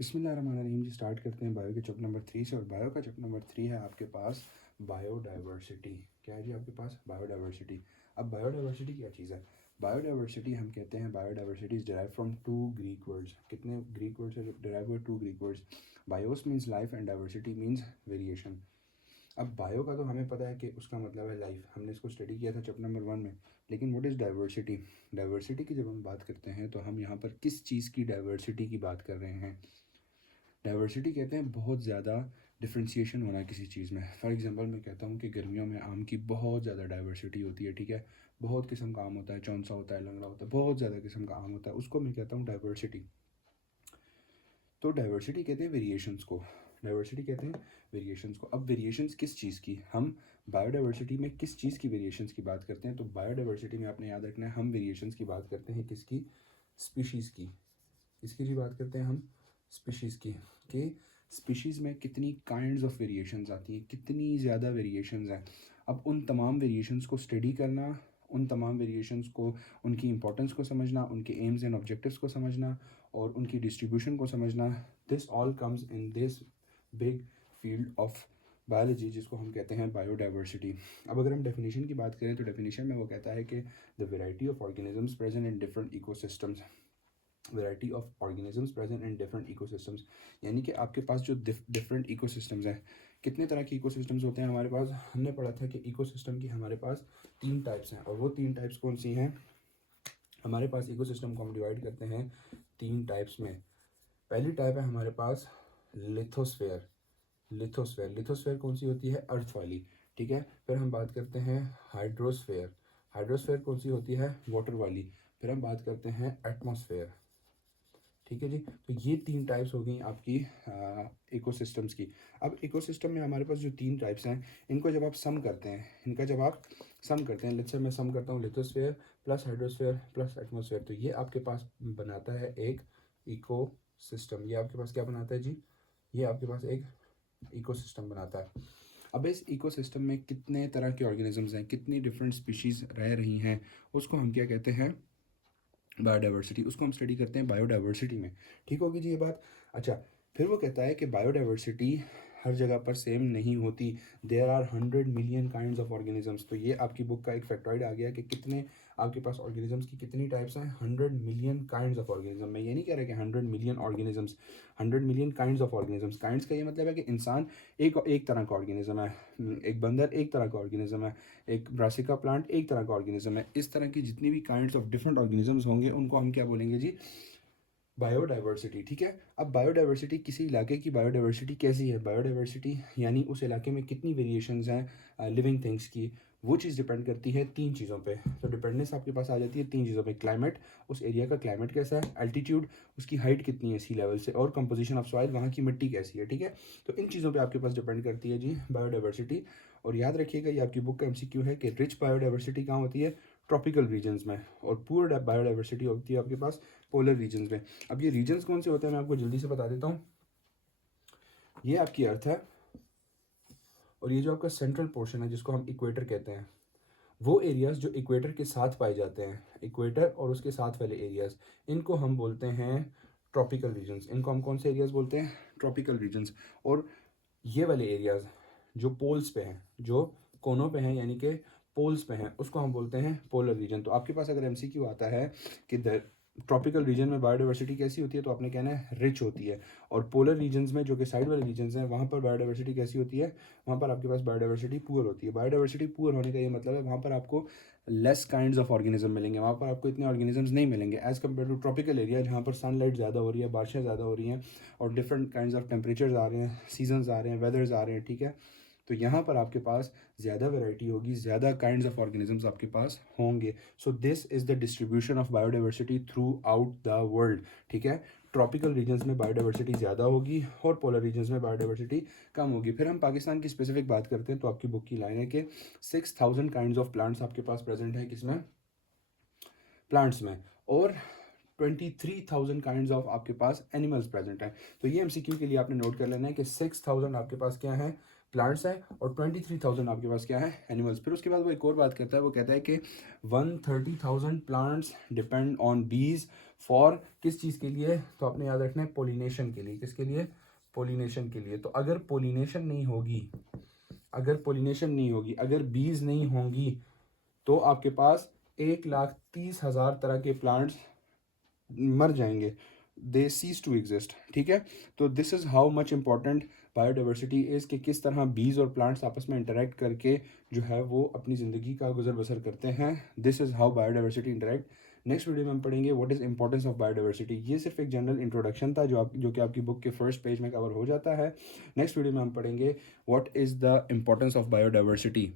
बिस्मिल्लाहिर्रहमानिर्रहीम जी। स्टार्ट करते हैं बायो के चैप्टर नंबर 3 से। और बायो का चैप्टर नंबर 3 है आपके पास बायोडाइवर्सिटी। क्या है जी आपके पास? बायोडाइवर्सिटी। अब बायोडाइवर्सिटी क्या चीज़ है? बायोडाइवर्सिटी हम कहते हैं, biodiversity is derive from two Greek words. कितने ग्रीक वर्ड से डिराइव हुए? Two Greek words. Bios means life and diversity means variation. अब बायो का तो हमें पता है कि उसका मतलब है लाइफ, हमने इसको स्टडी किया था चैप्टर नंबर 1 में। लेकिन व्हाट इज़ डाइवर्सिटी? डाइवर्सिटी की जब हम बात करते हैं तो हम यहाँ पर किस चीज़ की डाइवर्सिटी की बात कर रहे हैं? डाइवर्सिटी कहते हैं बहुत ज़्यादा डिफ्रेंशिएशन होना किसी चीज़ में। फॉर एग्जांपल मैं कहता हूँ कि गर्मियों में आम की बहुत ज़्यादा डाइवर्सिटी होती है, ठीक है। बहुत किस्म का आम होता है, चौंसा होता है, लंगड़ा होता है, बहुत ज़्यादा किस्म का आम होता है, उसको मैं कहता हूँ डाइवर्सिटी। तो डाइवर्सिटी कहते हैं वेरिएशंस को। डाइवर्सिटी कहते हैं वेरिएशंस को। अब वेरिएशंस किस चीज़ की? हम बायोडाइवर्सिटी में किस चीज़ की वेरिएशंस की बात करते हैं? तो बायोडाइवर्सिटी में आपने याद रखना है, हम वेरिएशंस की बात करते हैं किसकी? स्पीशीज़ की। किसकी जी बात करते हैं हम? स्पीशीज़ की। कि स्पीशीज़ में कितनी काइंड्स ऑफ वेरिएशंस आती हैं, कितनी ज़्यादा वेरिएशंस हैं। अब उन तमाम वेरिएशंस को स्टडी करना, उन तमाम वेरिएशंस को, उनकी इंपॉर्टेंस को समझना, उनके एम्स एंड ऑब्जेक्टिव्स को समझना और उनकी डिस्ट्रीब्यूशन को समझना, this all comes in this big field of biology जिसको हम कहते हैं बायोडाइवर्सिटी। अब अगर हम डेफिनेशन की बात करें तो डेफिनेशन में वो कहता है कि the variety of organisms present in different ecosystems. Variety of organisms present in different ecosystems, यानी कि आपके पास जो डिफरेंट इकोसिस्टम्स हैं। कितने तरह के इकोसिस्टम्स होते हैं हमारे पास? हमने पढ़ा था कि इकोसिस्टम की हमारे पास 3 टाइप्स हैं। और वो 3 टाइप्स कौन सी हैं? हमारे पास इकोसिस्टम को हम डिवाइड करते हैं 3 टाइप्स में। पहली टाइप है हमारे पास लिथोस्फेयर। लिथोस्फेयर लिथोस्फेयर कौन सी होती है? अर्थ वाली, ठीक है। फिर हम बात करते हैं हाइड्रोस्फेयर। हाइड्रोस्फेयर कौन सी होती है? वाटर वाली। फिर हम बात करते हैं एटमॉस्फेयर, ठीक है जी। तो ये 3 टाइप्स हो गई आपकी इकोसिस्टम्स की। अब इकोसिस्टम में हमारे पास जो 3 टाइप्स हैं, इनको जब आप सम करते हैं, इनका जब आप सम करते हैं, लेट्स से मैं सम करता हूँ lithosphere plus hydrosphere plus atmosphere, तो ये आपके पास बनाता है एक इकोसिस्टम। ये आपके पास क्या बनाता है जी? ये आपके पास एक इकोसिस्टम बनाता है। अब इस इकोसिस्टम में कितने तरह के ऑर्गेनिजम्स हैं, कितनी डिफरेंट स्पीशीज़ रह रही हैं, उसको हम क्या कहते हैं? बायोडाइवर्सिटी। उसको हम स्टडी करते हैं बायोडाइवर्सिटी में। ठीक होगी जी ये बात? अच्छा, फिर वो कहता है कि बायोडाइवर्सिटी हर जगह पर सेम नहीं होती। There are 100 million kinds of organisms. तो ये आपकी बुक का एक फैक्टॉइड आ गया कि कितने आपके पास ऑर्गेनिजम्स की कितनी टाइप्स हैं? 100 मिलियन काइंड्स ऑफ ऑर्गेनिज्म। मैं ये नहीं कह रहा कि 100 million organisms, 100 million kinds of organisms. Kinds का ये मतलब है कि इंसान एक एक तरह का ऑर्गेनिज्म है, एक बंदर एक तरह का ऑर्गेनिज्म है, एक ब्रासिका प्लांट एक तरह का ऑर्गेनिज्म है। इस तरह की जितनी भी काइंड्स ऑफ डिफरेंट ऑर्गेनिजम्स होंगे उनको हम क्या बोलेंगे जी? बायोडाइवर्सिटी, ठीक है। अब बायोडाइवर्सिटी, किसी इलाके की बायोडाइवर्सिटी कैसी है? बायोडाइवर्सिटी यानी उस इलाके में कितनी वेरिएशंस हैं लिविंग थिंग्स की। वो चीज़ डिपेंड करती है 3 चीज़ों पे। तो डिपेंडेंस आपके पास आ जाती है 3 चीज़ों पे। क्लाइमेट, उस एरिया का क्लाइमेट कैसा है, एल्टीट्यूड, उसकी हाइट कितनी है सी लेवल से, और कंपोजिशन ऑफ सॉइल, वहाँ की मिट्टी कैसी है, ठीक है। तो इन चीज़ों पे आपके पास डिपेंड करती है जी बायोडाइवर्सिटी। और याद रखिएगा, ये आपकी बुक का एमसीक्यू है कि रिच बायोडाइवर्सिटी कहाँ होती है? ट्रॉपिकल रीजन्स में। और पुअर बायोडाइवर्सिटी होती है आपके पास पोलर रीजन्स में। अब ये रीजन्स कौन से होते हैं मैं आपको जल्दी से बता देता हूँ। ये आपकी अर्थ है, और ये जो आपका सेंट्रल पोर्शन है जिसको हम इक्वेटर कहते हैं, वो एरियाज जो इक्वेटर के साथ पाए जाते हैं, इक्वेटर और उसके साथ वाले एरियाज, इनको हम बोलते हैं ट्रॉपिकल रीजन्स। इनको हम कौन से एरियाज बोलते हैं? Tropical regions. और ये वाले एरियाज जो पोल्स पे हैं, जो कोनों पे हैं, यानी कि पोल्स पे हैं, उसको हम बोलते हैं पोलर रीजन। तो आपके पास अगर एमसीक्यू आता है कि ट्रॉपिकल रीजन में बायोडाइवर्सिटी कैसी होती है, तो आपने कहना है रिच होती है। और पोलर रीजन्स में, जो कि साइड वाले रीजन्स हैं, वहाँ पर बायोडाइवर्सिटी कैसी होती है? वहाँ पर आपके पास बायोडाइवर्सिटी पुअर होती है। बायोडाइवर्सिटी पुअर होने का ये मतलब है वहाँ पर आपको लेस काइंड्स ऑफ ऑर्गेनिज्म मिलेंगे, वहाँ पर आपको इतने ऑर्गेनिजम्स नहीं मिलेंगे as compare to tropical area, जहाँ पर सनलाइट ज़्यादा हो रही है, बारिशें ज़्यादा हो रही हैं, और डिफरेंट काइंड्स ऑफ टेम्परेचर्स आ रहे हैं, सीजन्स आ रहे हैं, वेदर्स आ रहे हैं, ठीक है। तो यहाँ पर आपके पास ज़्यादा वैरायटी होगी, ज़्यादा काइंड्स ऑफ ऑर्गेनिजम्स आपके पास होंगे। So this is the distribution of biodiversity through out the world, ठीक है। ट्रॉपिकल रीजन्स में बायोडाइवर्सिटी ज़्यादा होगी और पोलर रीजन्स में बायोडाइवर्सिटी कम होगी। फिर हम पाकिस्तान की स्पेसिफिक बात करते हैं तो आपकी बुक की लाइन है कि 6000 काइंड्स ऑफ प्लांट्स आपके पास प्रेजेंट है, किसमें? प्लांट्स में। और 23,000 काइंड्स ऑफ आपके पास एनिमल्स प्रेजेंट हैं। तो ये एमसीक्यू के लिए आपने नोट कर लेना है कि 6000 आपके पास क्या है? प्लांट्स हैं और 23,000 आपके पास क्या है, एनिमल्स। फिर उसके बाद वो एक और बात करता है, वो कहता है कि 130,000 प्लांट्स डिपेंड ऑन बीज फॉर किस चीज़ के लिए, तो आपने याद रखना है पोलिनेशन के लिए। किसके लिए? पोलिनेशन के लिए। तो अगर पोलिनेशन नहीं होगी, अगर बीज नहीं होंगी, तो आपके पास 1,30,000 तरह के प्लांट्स मर जाएंगे, दे सीज टू एग्जिस्ट। ठीक है, तो this is how much important biodiversity is, कि किस तरह बीज और प्लांट्स आपस में इंटरेक्ट करके जो है वो अपनी ज़िंदगी का गुजर बसर करते हैं। This is how biodiversity interact. Next video में हम पढ़ेंगे what is importance of biodiversity. ये सिर्फ एक जनरल इंट्रोडक्शन था जो कि आपकी बुक के फर्स्ट पेज में कवर हो जाता है। नेक्स्ट वीडियो में हम पढ़ेंगे what is the importance of biodiversity.